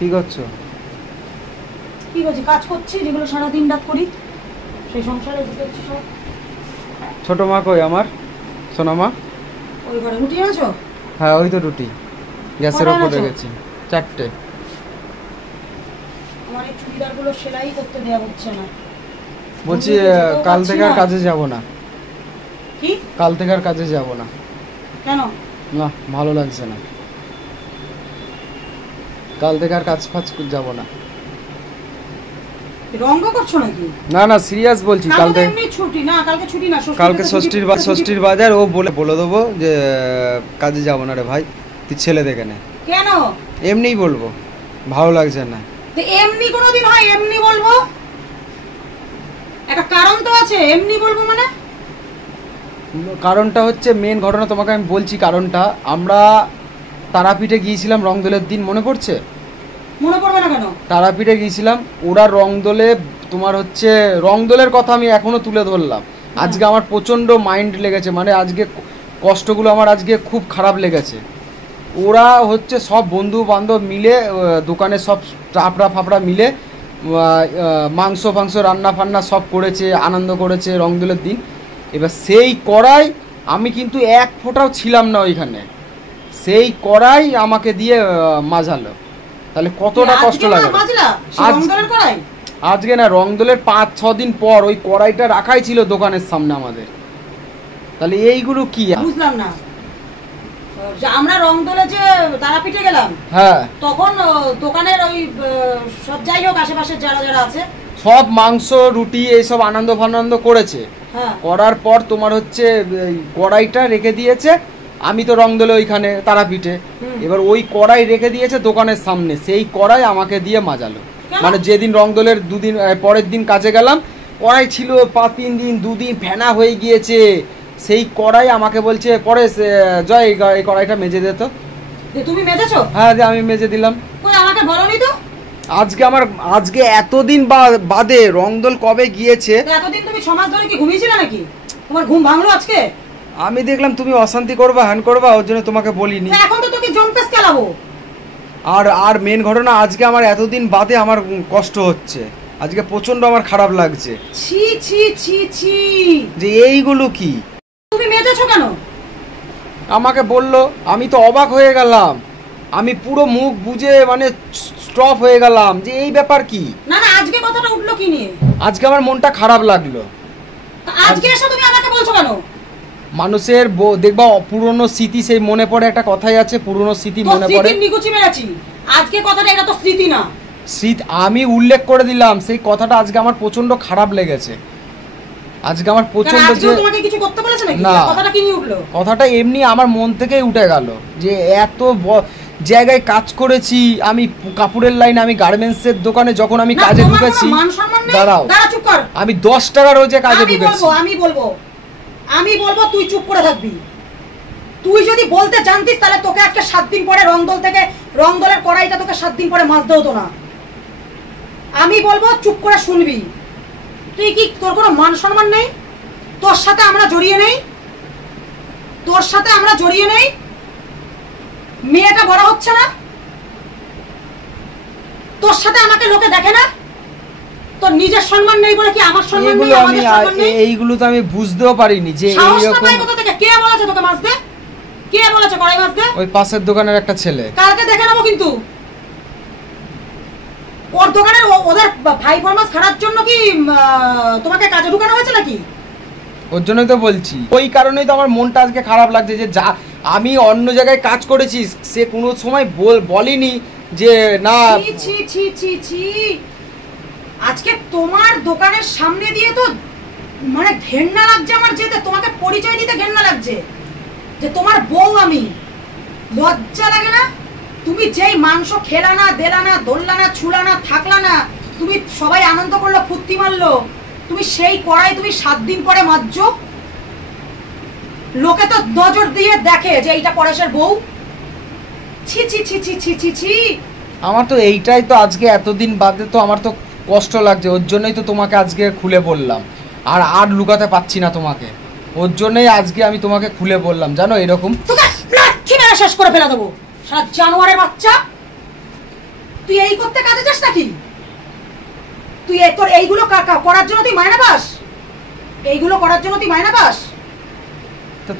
কি করছো? কি করছি? কাজ করছি, যেগুলো সারাদিন রাত করি সেই সংসারে ঢুকেছি সব। ছোট মা কই আমার? সোনা মা ওই ঘরে রুটি এনেছো? হ্যাঁ ওই তো রুটি গ্যাসের কটা উপর এনেছো? রেখেছি, 4টে। আমার এই চুড়িদারগুলো সেলাই করতে দেওয়া হচ্ছে না। বলছি কাল থেকে আর কাজে যাব না। কি? কাল থেকে আর কাজে যাব না। কেন? না ভালো লাগছে না, কাল থেকে আর কাজ ফাজ যাব না। রঙ্গ করছো নাকি? না না সিরিয়াস বলছি, কাল থেকে এমনি ছুটি না, কালকে ছুটি না, কালকে ষষ্ঠীর বাজার। ও বলে দেবো যে কাজে যাব না রে ভাই, তুই ছেলে দেখে নে। কেন? এমনিই বলবো, ভালো লাগছে না। তো এমনি কোনোদিন হয় এমনি বলবো? একটা কারণ তো আছে, এমনি বলবো মানে? কারণটা হচ্ছে মেন ঘটনা, তোমাকে আমি বলছি কারণটা। আমরা তারাপীঠে গিয়েছিলাম রংদোলের দিন, মনে পড়ছে? মনে পড়বে না কেন? তারাপীঠে গিয়েছিলাম, ওরা রংদোলে তোমার হচ্ছে রংদোলের কথা আমি এখনো তুলে ধরলাম। আজকে আমার প্রচণ্ড মাইন্ড লেগেছে, মানে আজকে কষ্টগুলো আমার আজকে খুব খারাপ লেগেছে। ওরা হচ্ছে সব বন্ধু বান্ধব মিলে দোকানে সব চাপড়া ফাপড়া মিলে মাংস ফাংস রান্না ফান্না সব করেছে, আনন্দ করেছে রংদোলের দিন। এবার সেই কড়াই আমি কিন্তু এক ফোঁটাও ছিলাম না ওইখানে, সেই কড়াই আমাকে দিয়ে মাঝালো। তাহলে কতটা কষ্ট লাগে। আজকে না, রংদোলের 5-6 দিন পর ওই কড়াইটা রাখাই ছিল দোকানের সামনে আমাদের। তাহলে এইগুলো কি? বুঝলাম না। আমরা রংদোলে যে তারাপীঠে গেলাম, হ্যাঁ তখন দোকানের ওই সব যাই হোক আশেপাশে যারা যারা আছে সব মাংস রুটি এইসব আনন্দ ফানন্দ করেছে। করার পর তোমার হচ্ছে কড়াইটা রেখে দিয়েছে, আমি তো রংদোলে ওইখানে তারাপীঠে, এবার ওই কড়াই রেখে দিয়েছে দোকানের সামনে, সেই কড়াই আমাকে দিয়ে মাজালো। মানে যেদিন রংদোলের দুদিন পরের দিন কাজে গেলাম, কড়াই ছিল 3 দিন 2 দিন ফেনা হয়ে গিয়েছে, সেই কড়াই আমাকে বলছে পরে জয় এই কড়াইটা মেজে দে তো। তুমি মেজেছো? হ্যাঁ আমি মেজে দিলাম। কই আমাকে বলনি তো? আজকে এতদিন বাদে রংদোল কবে গিয়েছে। এতদিন তুমি 6 মাস ধরে কি ঘুমিয়েছিলে নাকি? তোমার ঘুম ভাঙলো আজকে? আমি দেখলাম তুমি অশান্তি করবা, হ্যান করবা, ওর জন্য তোমাকে বলিনি। এখন তো তোকে জম্পেস চালাবো। আর মেন ঘটনা, আজকে আমার এতদিন বাদে আমার কষ্ট হচ্ছে, আজকে প্রচন্ড আমার খারাপ লাগছে। ছি ছি ছি ছি, যে এইগুলো কি? তুমি মেজেছো কেন? আমাকে বললো, আমি তো অবাক হয়ে গেলাম, আমি পুরো মুখ বুজে মানে স্টপ হয়ে গেলাম যে এই ব্যাপার কি। না না, আজকে কথাটা উঠলো কি নিয়ে? আজকে আমার মনটা খারাপ লাগলো। আজকে এসে তুমি আমাকে বলছো কেন? মানুষের দেখবা পুরনো স্মৃতি, সেই মনে পড়ে, একটা কথাই আছে পুরনো স্মৃতি মনে পড়ে। স্মৃতির নিকুচি মেরেছি আজকে কথাটা, এটা তো স্মৃতি না। স্মৃতি আমি উল্লেখ করে দিলাম, সেই কথাটা আজকে আমার প্রচন্ড খারাপ লেগেছে। আজকে আমার প্রচন্ড, যে তোমাকে কিছু করতে বলেছে নাকি? না, কথাটা কি নিয়ে উঠলো? কথাটা এমনি আমার মন থেকেই উঠে গেল যে এত জায়গায় কাজ করেছি আমি, কাপড়ের লাইনে, আমি গার্মেন্টসের দোকানে যখন আমি কাজে ঢুকেছি, দাঁড়াও চুপ কর, আমি 10 টাকা রোজে কাজে ঢুকেছি। আমি বলবো তুই চুপ করে থাকবি। তুই যদি বলতে জানতিস তাহলে তোকে আজকে 7 দিন পরে রংদোলের কড়াইটা তোকে 7 দিন পরে মাজতে হতো না। আমি বলবো চুপ করে শুনবি। তুই কি, তোর কোনো মান সম্মান নেই? তোর সাথে আমরা জড়িয়ে নেই? মেয়েটা বড় হচ্ছে না? তোর সাথে আমাকে লোকে দেখে না? তোর নিজের সম্মান নেই বলে কি আমার সম্মান নেই? আমাদের সম্মান নেই? এইগুলো তো আমি বুঝতেও পারিনি যে এইরকম। কোথা থেকে কে বলেছে তোকে মাজতে? কে বলেছে কড়াই মাজতে? ওই পাশের দোকানের একটা ছেলে। কালকে দেখে নেবো কিন্তু। ওর দোকানের ওদের ভাই ফরমাস খারাপ জন্য কি তোমাকে কাজে ঢুকানো হয়েছে নাকি? ওর জন্যই তো বলছি, ওই কারণেই তো আমার মনটা আজকে খারাপ লাগছে যে যা আমি অন্য জায়গায় কাজ করেছি, সে কোনো সময় বলেনি যে না। ছি ছি ছি ছি, আজকে তোমার দোকানের সামনে দিয়ে তো মানে ঘেন্না লাগছে আমার যেতে, তোমাকে পরিচয় দিতে ঘেন্না লাগছে যে তোমার বউ আমি। লজ্জা লাগে না? তুমি যেই মাংস খেলা না, দেলা না, দোললা না, ছুলা না, থাকলা না, তুমি সবাই আনন্দ করলো, ফুর্তি মারলো, তুমি সেই কড়াই তুমি 7 দিন পরে মাজছো। লোকে তো নজর দিয়ে দেখে যে এইটা পরেশের বউ। ছি ছি ছি ছি ছি ছি ছি, আমার তো এইটাই তো আজকে এতদিন বাদে তো আমার তো কষ্ট লাগছে, ওর জন্যই তো তোমাকে আজকে খুলে বললাম। আর লুকাতে পাচ্ছি না তোমাকে, ওর জন্যই আজকে আমি তোমাকে খুলে বললাম, জানো এরকম। তোকে লাঠি মেরে শেষ করে ফেলে দেবো, সারা জানোয়ারের বাচ্চা। তুই এই করতে কাজে যাস নাকি? তুই তোর এইগুলো করার জন্য তুই মায়না পাস? এইগুলো করার জন্য তুই মায়না পাস?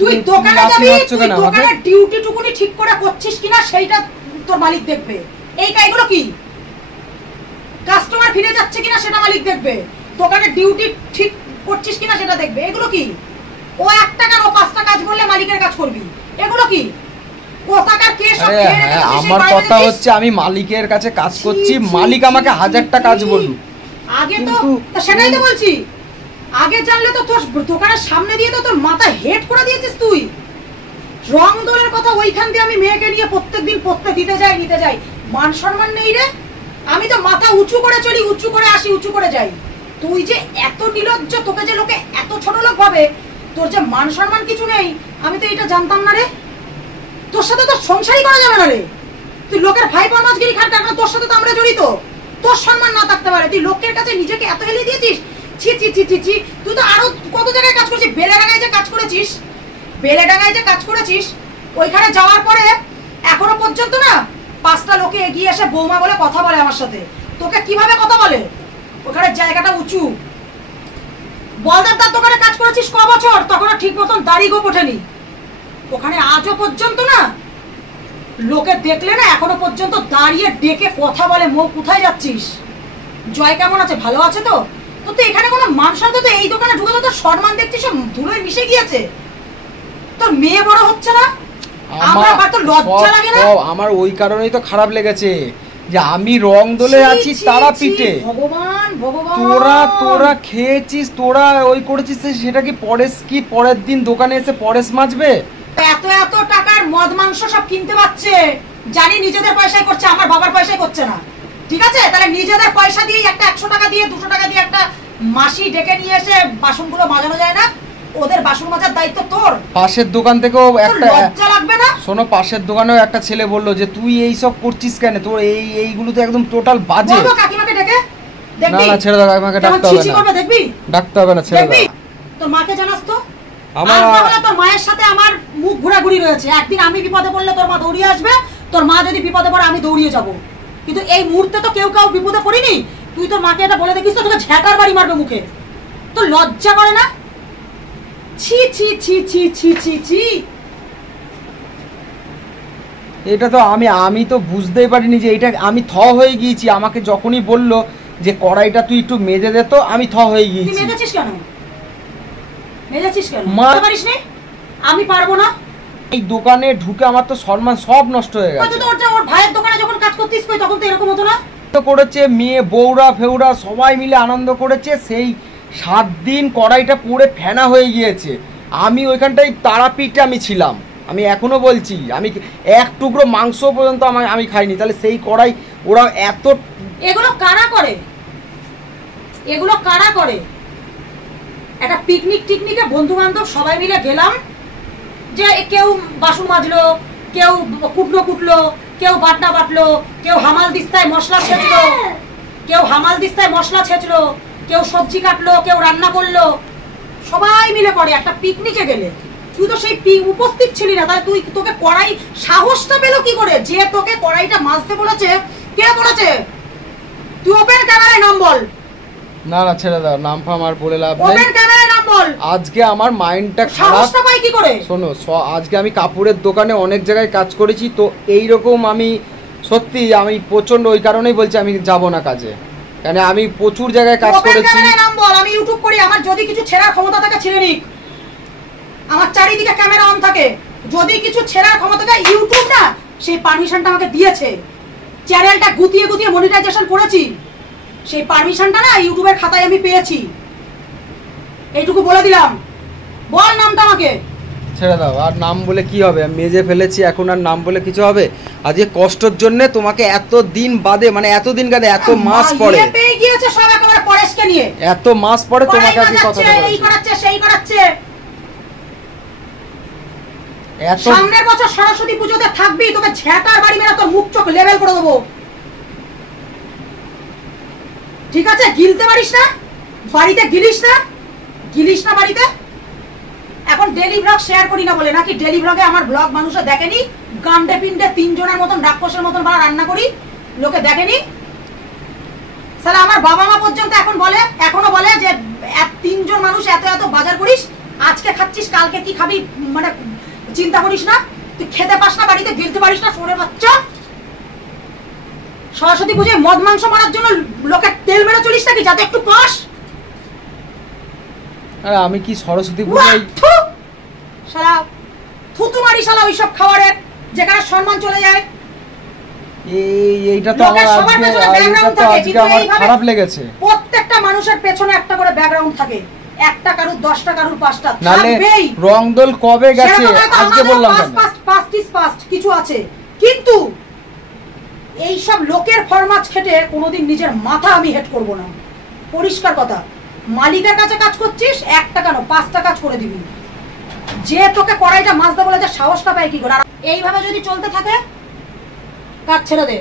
তুই দোকানে যাবি, তুই দোকানের ডিউটি টুকুনি ঠিক করে করছিস কিনা সেইটা তোর মালিক দেখবে। এই কাজগুলো কি? কাস্টমার ফিরে যাচ্ছে কিনা সেটা মালিক দেখবে, দোকানের ডিউটি ঠিক করছিস কিনা সেটা দেখবে। এগুলো কি? ও 1 টাকার ও 5টা কাজ করলে মালিকের কাজ করবি, এগুলো কি? আমার কথা হচ্ছে আমি মালিকের কাছে কাজ করছি, মালিক আমাকে 1000টা কাজ বলুক। আগে তো সেটাই তো বলছি, আগে জানলে তো তোর দোকানের সামনে দিয়ে তো তোর মাথা হেড করে দিয়েছিস তুই। রং দোলের কথা ওইখান দিয়ে আমি মেয়েকে নিয়ে প্রত্যেকদিন পড়তে দিতে যাই, মান সম্মান নেই রে। আমি তো মাথা উঁচু করে চলি, উঁচু করে আসি, উঁচু করে যাই। তুই যে এত নির্লজ্জ, তোকে যে লোকে এত ছোট লোক ভাবে, তোর যে মান সম্মান কিছু নেই, আমি তো এটা জানতাম না রে। তোর সাথে তো সংসারই করা যাবে না রে। তুই লোকের ভাই পানাজগিরি খান, কারণ তোর সাথে তো আমরা জড়িত। তোর সম্মান না থাকতে পারে, তুই লোকের কাছে নিজেকে এত হেলিয়ে দিয়েছিস। ছি ছি ছি ছি ছি। তুই তো আরো কত জায়গায় কাজ করছিস। বেলেডাঙ্গায় যে কাজ করেছিস, ওইখানে যাওয়ার পরে এখনো পর্যন্ত না 5টা লোকে এগিয়ে এসে বৌমা বলে কথা বলে আমার সাথে। তোকে কিভাবে কথা বলে? ওখানে জায়গাটা উঁচু। বলদার দোকানে কাজ করেছিস ক বছর, তখন ঠিক মতন দাড়ি গোপ ওঠেনি। ওখানে আজও পর্যন্ত না লোকে দেখলে না এখনো পর্যন্ত দাঁড়িয়ে ডেকে কথা বলে, মো কোথায় যাচ্ছিস, জয় কেমন আছে, ভালো আছে তো? তো এখানে কোনো মান সম্মান, তো এই দোকানে ঢুকে তো তোর সম্মান দেখছিস সব ধুলোয় মিশে গিয়েছে। তোর মেয়ে বড় হচ্ছে না, আমার তো লজ্জা লাগে না? আমার ওই কারণেই তো খারাপ লেগেছে যে আমি রং দোলে আছি, তারা পিঠে। ভগবান ভগবান, তোরা খেয়েছিস, তোরা ওই করেছিস, সেটা কি পরের দিন দোকানে এসে পরেশ মাজবে? এত টাকার মদ মাংস সব কিনতে পারছে, জানি নিজেদের পয়সায় করছে, আমার বাবার পয়সায় করছে না। ঠিক আছে, তাহলে নিজেদের পয়সা দিয়ে একটা 100 টাকা দিয়ে 200 টাকা দিয়ে একটা মাসি ডেকে নিয়ে এসে বাসনগুলো মাজানো যায় না? ওদের বাসন মাজার দায়িত্ব তোর। পাশের দোকান থেকেও একটা লজ্জা লাগবে না? শোনো, পাশের দোকানেও একটা ছেলে বললো যে তুই এই সব করছিস কেন, তোর এইগুলো তো একদম টোটাল বাজে। বলবো কাকিমাকে ডেকে দেখবি? না ছেড়ে দাও, কাকিমাকে ডাকতে হবে না। দেখবি? ডাকতে হবে না, ছেড়ে দাও। তোর মাকে জানাস তো? আমার তোর মায়ের সাথে আমার মুখ ঘোরাঘুরি রয়েছে। একদিন আমি বিপদে পড়লে তোর মা দৌড়িয়ে আসবে, তোর মা যদি বিপদে পড়ে আমি দৌড়িয়ে যাব। কিন্তু এই মুহূর্তে তো কেউ বিপদে পড়িনি। তুই তোর মাকে এটা বলে দেখিস তো, তোকে ঝ্যাটার বাড়ি মারবে মুখে। তোর লজ্জা করে না? ছি ছি ছি ছি ছি ছি ছি। এটা তো আমি তো বুঝতেই পারিনি যে এটা আমি হয়ে গিয়েছি। আমাকে যখনই বললো যে কড়াইটা তুই একটু মেজে দে, তো আমি হয়ে গিয়েছি। তুই মেজেছিস কেন? মারতে পারিস নি? আমি পারবো না? এই দোকানে ঢুকে আমার তো সম্মান সব নষ্ট হয়ে গেছে। ওর ভাইয়ের দোকানে যখন কাজ করতিস তখন তো এরকম হতো না? তো করেছে মেয়ে, বউরা ফেউরা সবাই মিলে আনন্দ করেছে। সেই 7 দিন কড়াইটা পুড়ে ফেনা হয়ে গিয়েছে। আমি ওইখানটায় তারাপীঠে আমি ছিলাম। আমি এখনো বলছি, আমি এক টুকরো মাংস পর্যন্ত আমি খাইনি। তাহলে সেই কড়াই ওরা এত, এগুলো কারা করে? একটা পিকনিকে বন্ধু বান্ধব সবাই মিলে গেলাম, যে কেউ বাসন মাজলো, কেউ কুটলো, কেউ বাটলো, কেউ হামাল দিস্তায় মশলা ছেঁচলো, কেউ সবজি কাটলো, কেউ রান্না করলো, সবাই মিলে করে একটা পিকনিকে গেলে। তুই তো সেই উপস্থিত ছিলি না, তাহলে তোকে কড়াই সাহসটা পেলো কি করে? যে তোকে কড়াইটা মাজতে বলেছে, কে বলেছে? তুই ওপেন ক্যামেরায় নাম বল। না ছেড়ে দাও, নাম ফাম আর বলে লাভ নেই। ওপেন ক্যামেরায় নাম বল। আজকে আমার মাইন্ডটা খারাপ। সাহসটা পাই কি করে? শোনো, আজকে আমি কাপড়ের দোকানে অনেক জায়গায় কাজ করেছি, তো এইরকম আমি সত্যি আমি প্রচন্ড, ওই কারণেই বলছি আমি যাব না কাজে, কেন আমি প্রচুর জায়গায় কাজ করেছি। নাম বল, আমি ইউটিউব করি, আমার যদি কিছু ছেড়ার ক্ষমতা থাকে ছেড়ে নিক। আমার চারিদিকে ক্যামেরা অন থাকে, যদি কিছু ছেড়ার ক্ষমতা থাকে, ইউটিউব না সেই পারমিশনটা আমাকে দিয়েছে। চ্যানেলটা গুতিয়ে মনিটাইজেশন করেছি, সেই পারমিশনটা না ইউটিউবের খাতায় আমি পেয়েছি। এইটুকু বলে দিলাম। বল নামটা আমাকে। ছেড়ে দাও, আর নাম বলে কি হবে? মেজে ফেলেছি, এখন আর নাম বলে কিছু হবে? আজকে কষ্টের জন্য তোমাকে এত দিন বাদে, মানে এত দিন বাদে, এত মাস পরে পেয়ে গিয়েছে সব একেবারে পরেশকে নিয়ে। এত মাস পরে তোমাকে আজকে কথা বলছি। এই করাচ্ছে সেই করাচ্ছে। সামনের বছর সরস্বতী পুজোতে থাকবি, তোকে ঝ্যাটার বাড়ি মেরে তোর মুখ চোখ লেভেল করে দেবো। ঠিক আছে? গিলতে পারিস না বাড়িতে, গিলিস না বাড়িতে। এখন ডেলি ব্লগ শেয়ার করি না বলে নাকি? ডেলি ব্লগে আমার ব্লগ মানুষে দেখেনি? গান্ডে পিন্ডে 3 জনের মতন রাক্ষসের মতন রান্না করি, লোকে দেখেনি? সালা আমার বাবা মা পর্যন্ত এখনো বলে যে তিনজন মানুষ এত এত বাজার করিস, আজকে খাচ্ছিস কালকে কি খাবি মানে চিন্তা করিস না, তুই খেতে পাস না, বাড়িতে গিলতে পারিস না, শোরের বাচ্চা। সরস্বতী পুজোয় মদ মাংস মারার জন্য লোকে তেল মেরে চলিস নাকি যাতে একটু পাস? আরে আমি কি সরস্বতী পুজোয় শালা থুতু মারি শালা ওইসব খাবারের যেখানে সম্মান চলে যায়। এইটা তো আমার খারাপ লেগেছে। প্রত্যেকটা মানুষের পেছনে একটা করে ব্যাকগ্রাউন্ড থাকে, একটা কারুর 10টা কারুর 5টা নালে রংদোল কবে গেছে আজকে বললাম কেন? পাস্ট কিছু আছে, কিন্তু এই সব লোকের ফরমাস খেটে কোনোদিন নিজের মাথা আমি হেড করব না। পরিষ্কার কথা, মালিকের কাছে কাজ করছিস, একটা কেন 5টা কাজ করে দিবি। যে তোকে কড়াইটা মাজতে বলে যে সাহসটা পায় কি করে? এইভাবে যদি চলতে থাকে কাজ ছেড়ে দে,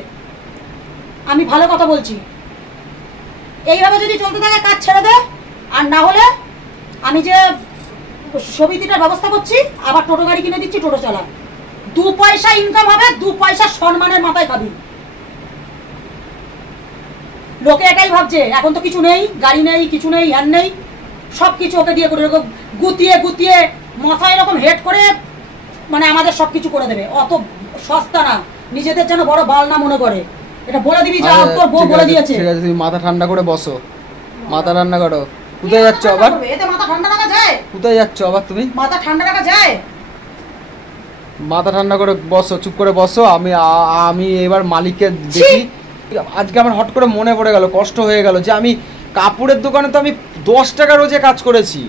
আমি ভালো কথা বলছি। এইভাবে যদি চলতে থাকে কাজ ছেড়ে দে, আর না হলে আমি যে সমিতিটার ব্যবস্থা করছি, আবার টোটো গাড়ি কিনে দিচ্ছি, টোটো চালা। 2 পয়সা ইনকাম হবে, 2 পয়সা সম্মানের মাথায় খাবি। লোকে এটাই ভাবছে এখন তো কিছু নেই, গাড়ি নেই, কিছু নেই, হ্যান নেই, সব কিছু ওকে দিয়ে করে এরকম গুতিয়ে মাথায় এরকম হেড করে মানে আমাদের সবকিছু করে দেবে। অত সস্তা না, নিজেদের যেন বড় বাল না মনে করে। এটা বলে দিবি যা, তোর বউ বলে দিয়েছে। ঠিক আছে, তুমি মাথা ঠান্ডা করে বসো, মাথা ঠান্ডা করো। কোথায় যাচ্ছ আবার? এতে মাথা ঠান্ডা রাখা যায়? কোথায় যাচ্ছ আবার তুমি? মাথা ঠান্ডা রাখা যায়? মাথা ঠান্ডা করে বসো, চুপ করে বসো। আমি এবার মালিককে দেখি। আজকে আমার হট করে মনে পড়ে গেল, কষ্ট হয়ে গেল যে আমি কাপড়ের দোকানে তো আমি 10 টাকা রোজে কাজ করেছি,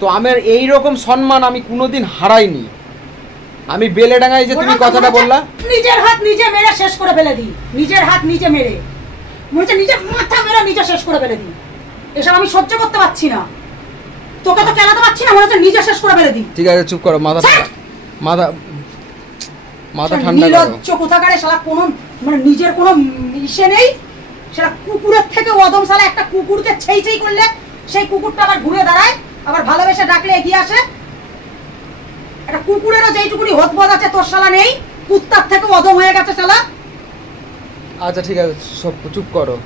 তো আমার এই রকম সম্মান আমি কোনোদিন হারাইনি। আমি বেলেডাঙ্গায় যে তুমি কথাটা বললা, নিজের হাত নিজে মেরে শেষ করে ফেলে দিই, নিজের হাত নিজে মেরে নিজের মাথা মেরে নিজে শেষ করে ফেলে দিই। এসব আমি সহ্য করতে পারছি না, তোকে তো কেলাতে পারছি না, মনে হচ্ছে নিজে শেষ করে ফেলে দিই। ঠিক আছে চুপ করো, মাথা ঠান্ডা করো। নির্লজ্জ কোথাকারে শালা, কোনো মানে নিজের কোনো ইসে নেই। সেটা কুকুরের থেকে অদম শালা, একটা কুকুরকে ছেই করলে সেই কুকুরটা আবার ঘুরে দাঁড়ায়, আবার ভালোবেসে ডাকলে এগিয়ে আসে। একটা কুকুরেরও যেইটুকুনি হতবোধ আছে তোর শালা নেই, কুত্তার থেকে অদম হয়ে গেছে শালা। আচ্ছা ঠিক আছে, সব চুপ করো।